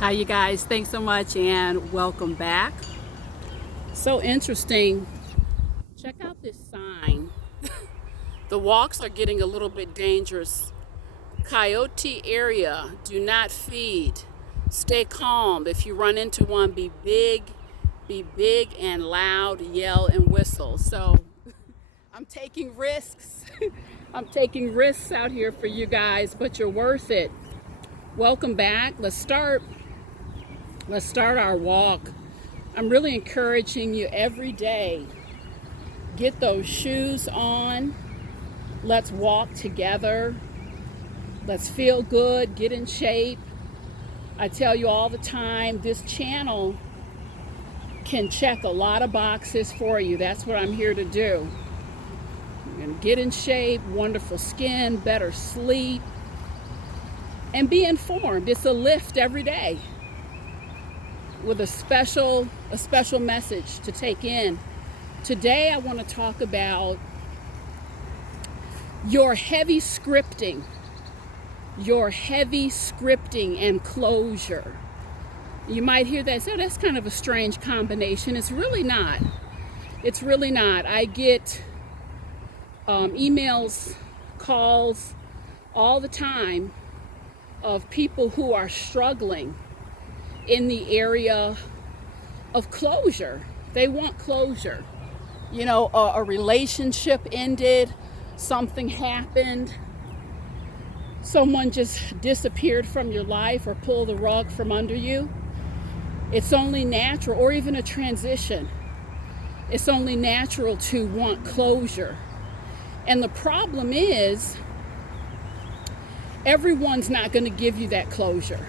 Hi you guys, thanks so much and welcome back. So interesting. Check out this sign. The walks are getting a little bit dangerous. Coyote area, do not feed. Stay calm. If you run into one, be big and loud, yell and whistle. So I'm taking risks. I'm taking risks out here for you guys, but you're worth it. Welcome back. Let's start our walk. I'm really encouraging you every day. Get those shoes on. Let's walk together. Let's feel good, get in shape. I tell you all the time, this channel can check a lot of boxes for you. That's what I'm here to do. You're gonna get in shape, wonderful skin, better sleep, and be informed. It's a lift every day with a special message to take in. Today I want to talk about your heavy scripting and closure. You might hear that, so that's kind of a strange combination. It's really not. I get emails, calls all the time of people who are struggling in the area of closure. They want closure. You know, a relationship ended, something happened, someone just disappeared from your life or pulled the rug from under you. It's only natural, or even a transition. It's only natural to want closure. And the problem is, everyone's not going to give you that closure.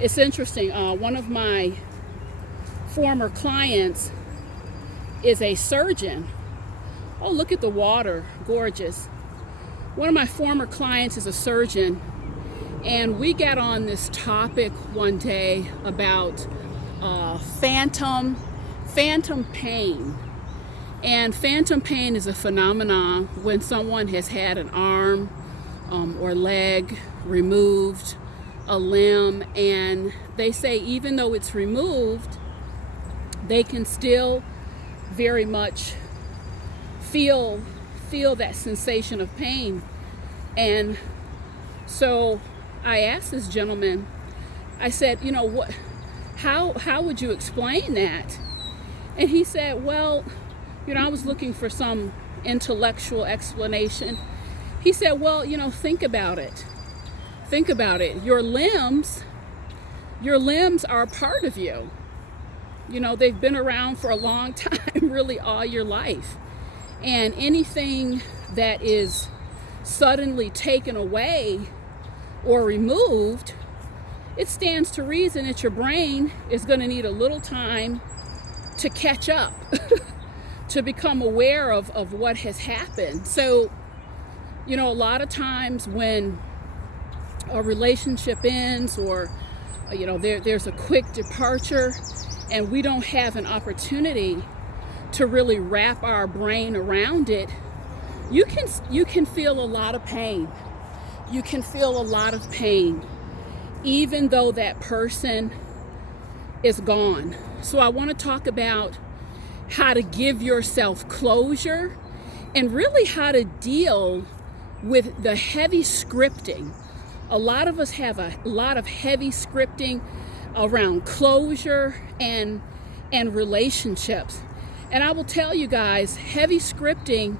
It's interesting. One of my former clients is a surgeon. Oh, look at the water, gorgeous. One of my former clients is a surgeon, and we got on this topic one day about phantom pain. And phantom pain is a phenomenon when someone has had an arm or leg removed, a limb, and they say even though it's removed, they can still very much feel that sensation of pain. And so I asked this gentleman, I said, you know, how would you explain that? And he said, well, you know, I was looking for some intellectual explanation. He said, well, you know, think about it. Your limbs are a part of you. You know, they've been around for a long time, really all your life. And anything that is suddenly taken away or removed, it stands to reason that your brain is going to need a little time to catch up, to become aware of what has happened. So, you know, a lot of times when a relationship ends, or you know, there's a quick departure and we don't have an opportunity to really wrap our brain around it, you can feel a lot of pain. You can feel a lot of pain even though that person is gone. So I want to talk about how to give yourself closure and really how to deal with the heavy scripting. A lot of us have a lot of heavy scripting around closure and relationships. And I will tell you guys, heavy scripting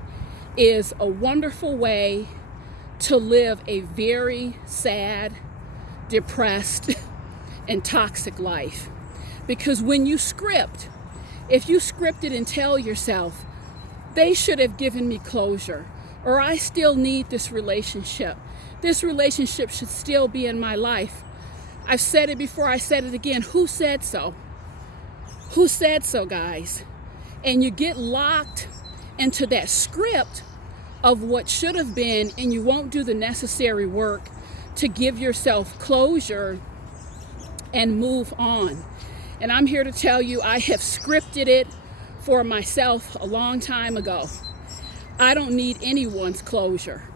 is a wonderful way to live a very sad, depressed, and toxic life. Because when you script, if you script it and tell yourself, they should have given me closure, or I still need this relationship should still be in my life. I've said it before, I said it again. Who said so? Who said so, guys? And you get locked into that script of what should have been, and you won't do the necessary work to give yourself closure and move on. And I'm here to tell you, I have scripted it for myself a long time ago. I don't need anyone's closure.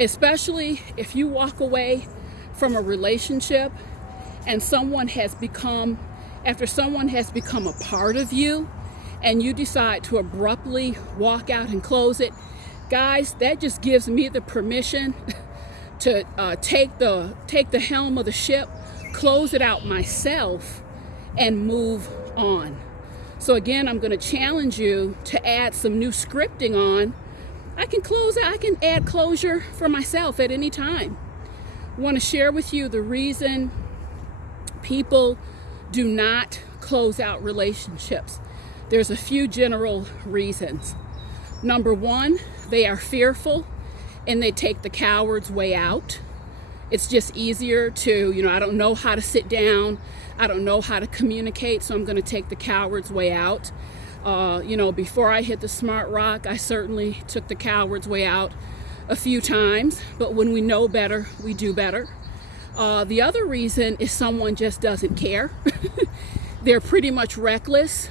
Especially if you walk away from a relationship and after someone has become a part of you and you decide to abruptly walk out and close it, guys, that just gives me the permission to take the helm of the ship, close it out myself, and move on. So again, I'm going to challenge you to add some new scripting on. I can add closure for myself at any time. I want to share with you the reason people do not close out relationships. There's a few general reasons. Number one, they are fearful and they take the coward's way out. It's just easier to, I don't know how to sit down. I don't know how to communicate, so I'm going to take the coward's way out. Before I hit the smart rock, I certainly took the coward's way out a few times, but when we know better, we do better. The other reason is someone just doesn't care. They're pretty much reckless.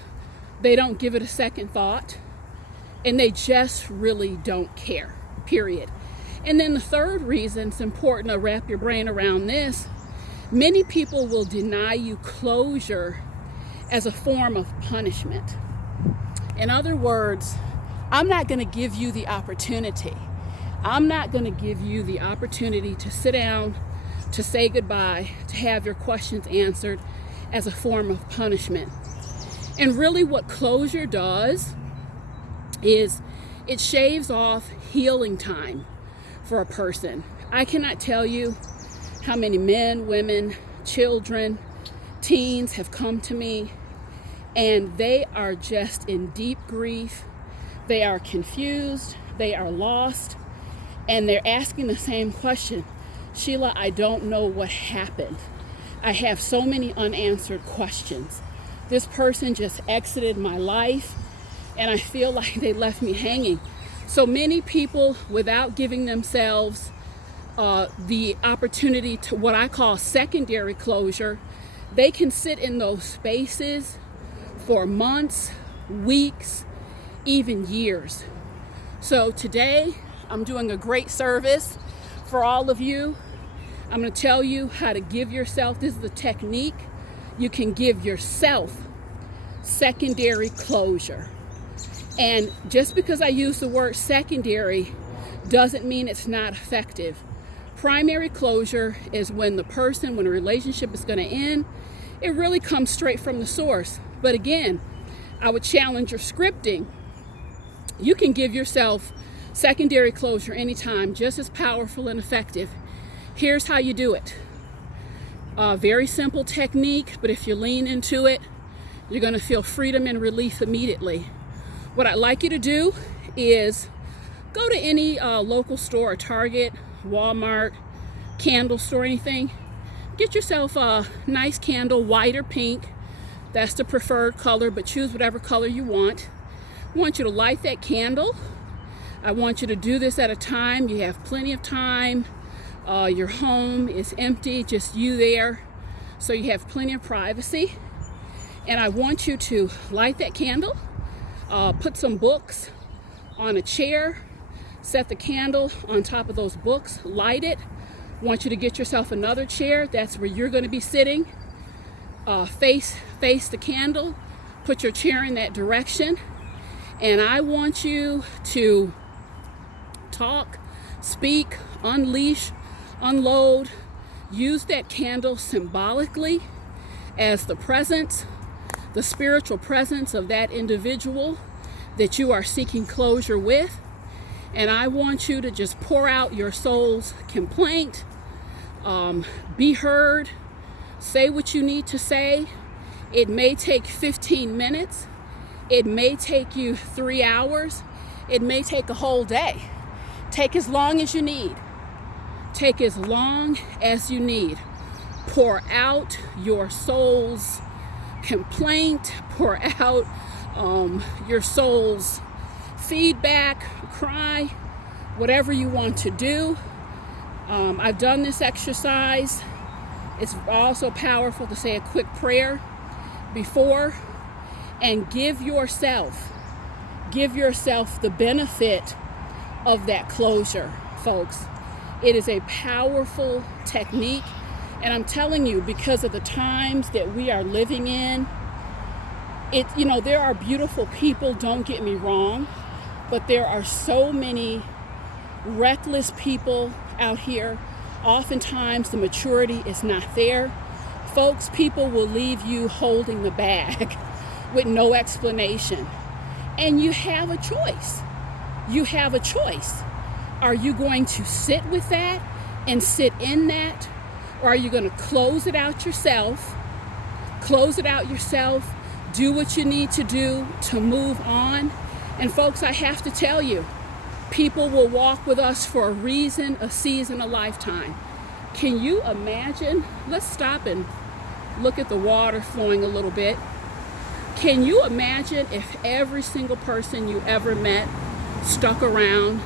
They don't give it a second thought, and they just really don't care, period. And then the third reason, it's important to wrap your brain around this, many people will deny you closure as a form of punishment. In other words, I'm not going to give you the opportunity. I'm not going to give you the opportunity to sit down, to say goodbye, to have your questions answered as a form of punishment. And really what closure does is it shaves off healing time for a person. I cannot tell you how many men, women, children, teens have come to me and they are just in deep grief. They are confused, they are lost, and they're asking the same question. Sheila, I don't know what happened. I have so many unanswered questions. This person just exited my life and I feel like they left me hanging. So many people, without giving themselves the opportunity to what I call secondary closure, they can sit in those spaces for months, weeks, even years. So today I'm doing a great service for all of you. I'm going to tell you how to give yourself, this is the technique, you can give yourself secondary closure. And just because I use the word secondary doesn't mean it's not effective. Primary closure is when a relationship is going to end, it really comes straight from the source. But again, I would challenge your scripting. You can give yourself secondary closure anytime, just as powerful and effective. Here's how you do it. Very simple technique, but if you lean into it, you're going to feel freedom and relief immediately. What I'd like you to do is go to any local store, Target, Walmart, candle store, anything. Get yourself a nice candle, white or pink. That's the preferred color, but choose whatever color you want. I want you to light that candle. I want you to do this at a time. You have plenty of time. Your home is empty, just you there. So you have plenty of privacy. And I want you to light that candle, put some books on a chair, set the candle on top of those books, light it. I want you to get yourself another chair. That's where you're going to be sitting. Face the candle, put your chair in that direction. And I want you to talk, speak, unleash, unload. Use that candle symbolically as the presence, the spiritual presence of that individual that you are seeking closure with. And I want you to just pour out your soul's complaint, be heard, say what you need to say. It may take 15 minutes. It may take you 3 hours. It may take a whole day. Take as long as you need. Take as long as you need. Pour out your soul's complaint. Pour out your soul's feedback, cry, whatever you want to do. I've done this exercise. It's also powerful to say a quick prayer before and give yourself the benefit of that closure, folks. It is a powerful technique. And I'm telling you, because of the times that we are living in, there are beautiful people, don't get me wrong, but there are so many reckless people out here. Oftentimes the maturity is not there. Folks, people will leave you holding the bag with no explanation. And you have a choice. You have a choice. Are you going to sit with that and sit in that? Or are you going to close it out yourself? Close it out yourself. Do what you need to do to move on. And folks, I have to tell you, people will walk with us for a reason, a season, a lifetime. Can you imagine? Let's stop and look at the water flowing a little bit. Can you imagine if every single person you ever met stuck around?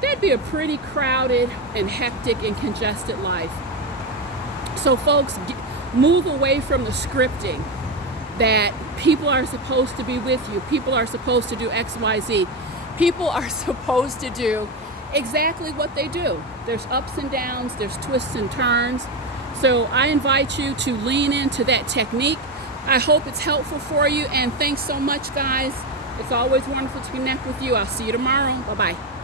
That'd be a pretty crowded and hectic and congested life. So folks, move away from the scripting that people are supposed to be with you. People are supposed to do X, Y, Z. People are supposed to do exactly what they do. There's ups and downs, there's twists and turns. So I invite you to lean into that technique. I hope it's helpful for you, and thanks so much, guys. It's always wonderful to connect with you. I'll see you tomorrow. Bye-bye.